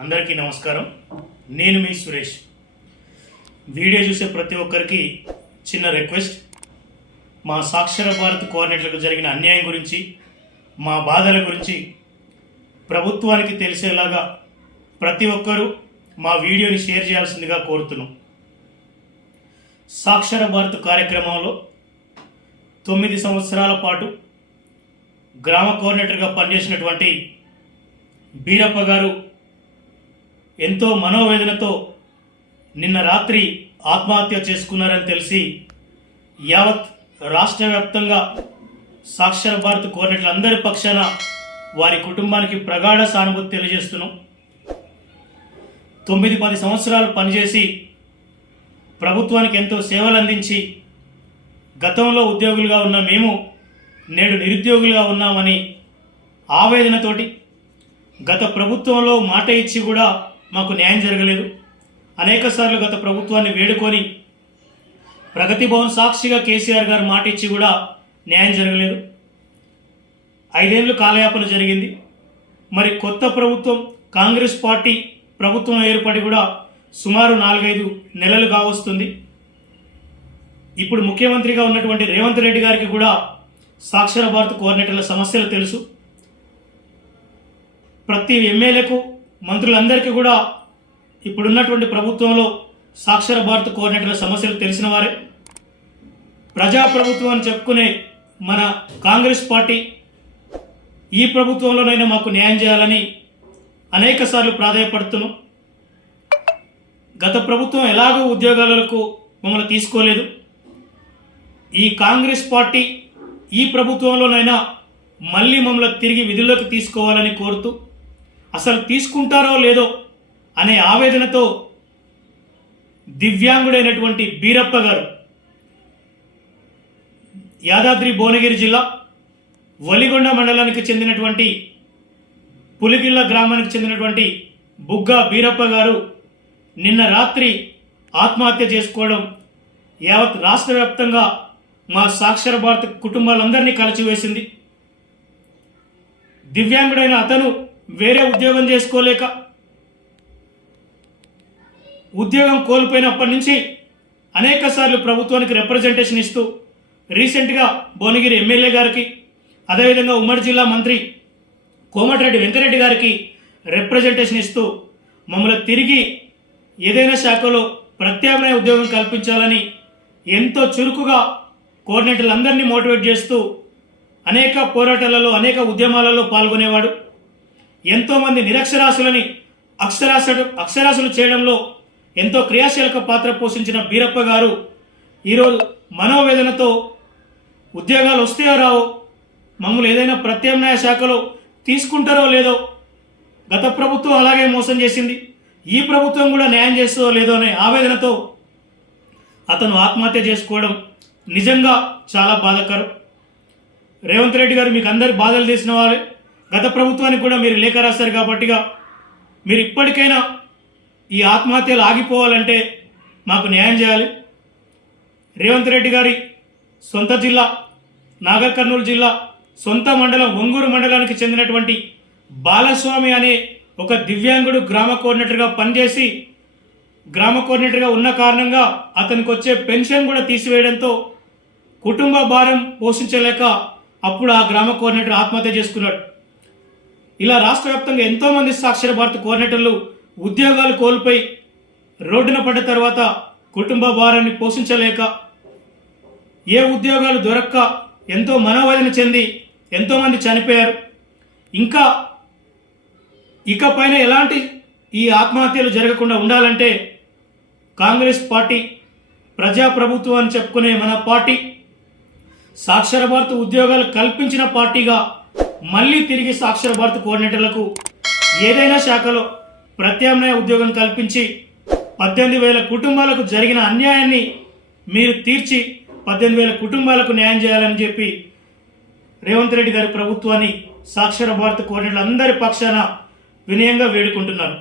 అందరికీ నమస్కారం. నేను మీ సురేష్. వీడియో చూసే ప్రతి ఒక్కరికి చిన్న రిక్వెస్ట్. మా సాక్షర భారత్ కోఆర్డినేటర్లకు జరిగిన అన్యాయం గురించి మా బాధల గురించి ప్రభుత్వానికి తెలిసేలాగా ప్రతి ఒక్కరూ మా వీడియోని షేర్ చేయాల్సిందిగా కోరుతున్నాం. సాక్షర భారత్ కార్యక్రమంలో తొమ్మిది సంవత్సరాల పాటు గ్రామ కోఆర్డినేటర్గా పనిచేసినటువంటి బీరప్ప గారు ఎంతో మనోవేదనతో నిన్న రాత్రి ఆత్మహత్య చేసుకున్నారని తెలిసి యావత్ రాష్ట్ర వ్యాప్తంగా సాక్షర భారత్ కోరినట్లందరి అందరి పక్షాన వారి కుటుంబానికి ప్రగాఢ సానుభూతి తెలియజేస్తున్నాం. తొమ్మిది పది సంవత్సరాలు పనిచేసి ప్రభుత్వానికి ఎంతో సేవలు అందించి గతంలో ఉద్యోగులుగా ఉన్న మేము నేడు నిరుద్యోగులుగా ఉన్నామని ఆవేదనతోటి గత ప్రభుత్వంలో మాట ఇచ్చి కూడా మాకు న్యాయం జరగలేదు. అనేకసార్లు గత ప్రభుత్వాన్ని వేడుకొని ప్రగతి భవన్ సాక్షిగా కేసీఆర్ గారు మాట ఇచ్చి కూడా న్యాయం జరగలేదు. ఐదేళ్ళు కాలయాపన జరిగింది. మరి కొత్త ప్రభుత్వం కాంగ్రెస్ పార్టీ ప్రభుత్వం ఏర్పడి కూడా సుమారు నాలుగైదు నెలలు కావస్తుంది. ఇప్పుడు ముఖ్యమంత్రిగా ఉన్నటువంటి రేవంత్ రెడ్డి గారికి కూడా సాక్షర భారత్ కోఆర్డినేటర్ల సమస్యలు తెలుసు. ప్రతి ఎమ్మెల్యేకు మంత్రులందరికీ కూడా ఇప్పుడున్నటువంటి ప్రభుత్వంలో సాక్షర భారత్ కోఆర్డినేటర్ల సమస్యలు తెలిసిన వారే. ప్రజాప్రభుత్వం అని చెప్పుకునే మన కాంగ్రెస్ పార్టీ ఈ ప్రభుత్వంలోనైనా మాకు న్యాయం చేయాలని అనేక సార్లు ప్రాధాయపడుతున్నాం. గత ప్రభుత్వం ఎలాగో ఉద్యోగాలకు మమ్మల్ని తీసుకోలేదు. ఈ కాంగ్రెస్ పార్టీ ఈ ప్రభుత్వంలోనైనా మళ్ళీ మమ్మల్ని తిరిగి విధుల్లోకి తీసుకోవాలని కోరుతూ అసలు తీసుకుంటారో లేదో అనే ఆవేదనతో దివ్యాంగుడైనటువంటి బీరప్ప గారు యాదాద్రి భువనగిరి జిల్లా వలిగొండ మండలానికి చెందినటువంటి పులిగిల్ల గ్రామానికి చెందినటువంటి బుగ్గ బీరప్ప గారు నిన్న రాత్రి ఆత్మహత్య చేసుకోవడం యావత్ రాష్ట్ర వ్యాప్తంగా మా సాక్షర భారత్ కుటుంబాలందరినీ కలిచివేసింది. దివ్యాంగుడైన అతను వేరే ఉద్యోగం చేసుకోలేక ఉద్యోగం కోల్పోయినప్పటి నుంచి అనేక సార్లు ప్రభుత్వానికి రిప్రజెంటేషన్ ఇస్తూ రీసెంట్గా భువనగిరి ఎమ్మెల్యే గారికి అదేవిధంగా ఉమ్మడి జిల్లా మంత్రి కోమటిరెడ్డి వెంకరెడ్డి గారికి రిప్రజెంటేషన్ ఇస్తూ మమ్మల్ని తిరిగి ఏదైనా శాఖలో ప్రత్యామ్నాయ ఉద్యోగం కల్పించాలని ఎంతో చురుకుగా కోఆర్డినేటర్లందరినీ మోటివేట్ చేస్తూ అనేక పోరాటాలలో అనేక ఉద్యమాలలో పాల్గొనేవాడు. ఎంతోమంది నిరక్షరాస్యులని అక్షరాస్యుడు అక్షరాస్యులు చేయడంలో ఎంతో క్రియాశీలక పాత్ర పోషించిన బీరప్ప గారు ఈరోజు మనోవేదనతో ఉద్యోగాలు వస్తాయో రావో మమ్మల్ని ఏదైనా ప్రత్యామ్నాయ శాఖలో తీసుకుంటారో లేదో గత ప్రభుత్వం అలాగే మోసం చేసింది. ఈ ప్రభుత్వం కూడా న్యాయం చేస్తుందో లేదో అనే ఆవేదనతో అతను ఆత్మహత్య చేసుకోవడం నిజంగా చాలా బాధాకరం. రేవంత్ రెడ్డి గారు మీకు అందరి బాధలు తీసిన వారే. గత ప్రభుత్వానికి కూడా మీరు లేఖ రాశారు కాబట్టిగా మీరు ఇప్పటికైనా ఈ ఆత్మహత్యలు ఆగిపోవాలంటే మాకు న్యాయం చేయాలి. రేవంత్ రెడ్డి గారి సొంత జిల్లా నాగర్ కర్నూలు జిల్లా సొంత మండలం ఒంగూరు మండలానికి చెందినటువంటి బాలస్వామి అనే ఒక దివ్యాంగుడు గ్రామ కోఆర్డినేటర్గా పనిచేసి గ్రామ కోఆర్డినేటర్గా ఉన్న కారణంగా అతనికి వచ్చే పెన్షన్ కూడా తీసివేయడంతో కుటుంబ భారం పోషించలేక అప్పుడు ఆ గ్రామ కోఆర్డినేటర్ ఆత్మహత్య చేసుకున్నాడు. ఇలా రాష్ట్ర వ్యాప్తంగా ఎంతోమంది సాక్షర భారత్ కోఆర్డినేటర్లు ఉద్యోగాలు కోల్పోయి రోడ్డున పడ్డ తర్వాత కుటుంబ భారాన్ని పోషించలేక ఏ ఉద్యోగాలు దొరక్క ఎంతో మనోవేదన చెంది ఎంతోమంది చనిపోయారు. ఇంకా ఇకపైన ఎలాంటి ఈ ఆత్మహత్యలు జరగకుండా ఉండాలంటే కాంగ్రెస్ పార్టీ ప్రజాప్రభుత్వం అని చెప్పుకునే మన పార్టీ సాక్షర భారత్ ఉద్యోగాలు కల్పించిన పార్టీగా మళ్ళీ తిరిగి సాక్షర భారత్ కోఆర్డినేటర్లకు ఏదైనా శాఖలో ప్రత్యామ్నాయ ఉద్యోగం కల్పించి పద్దెనిమిది వేల కుటుంబాలకు జరిగిన అన్యాయాన్ని మీరు తీర్చి పద్దెనిమిది వేల కుటుంబాలకు న్యాయం చేయాలని చెప్పి రేవంత్ రెడ్డి గారి ప్రభుత్వాన్ని సాక్షర భారత్ కోఆర్డినేటర్లు అందరి పక్షాన వినయంగా వేడుకుంటున్నాను.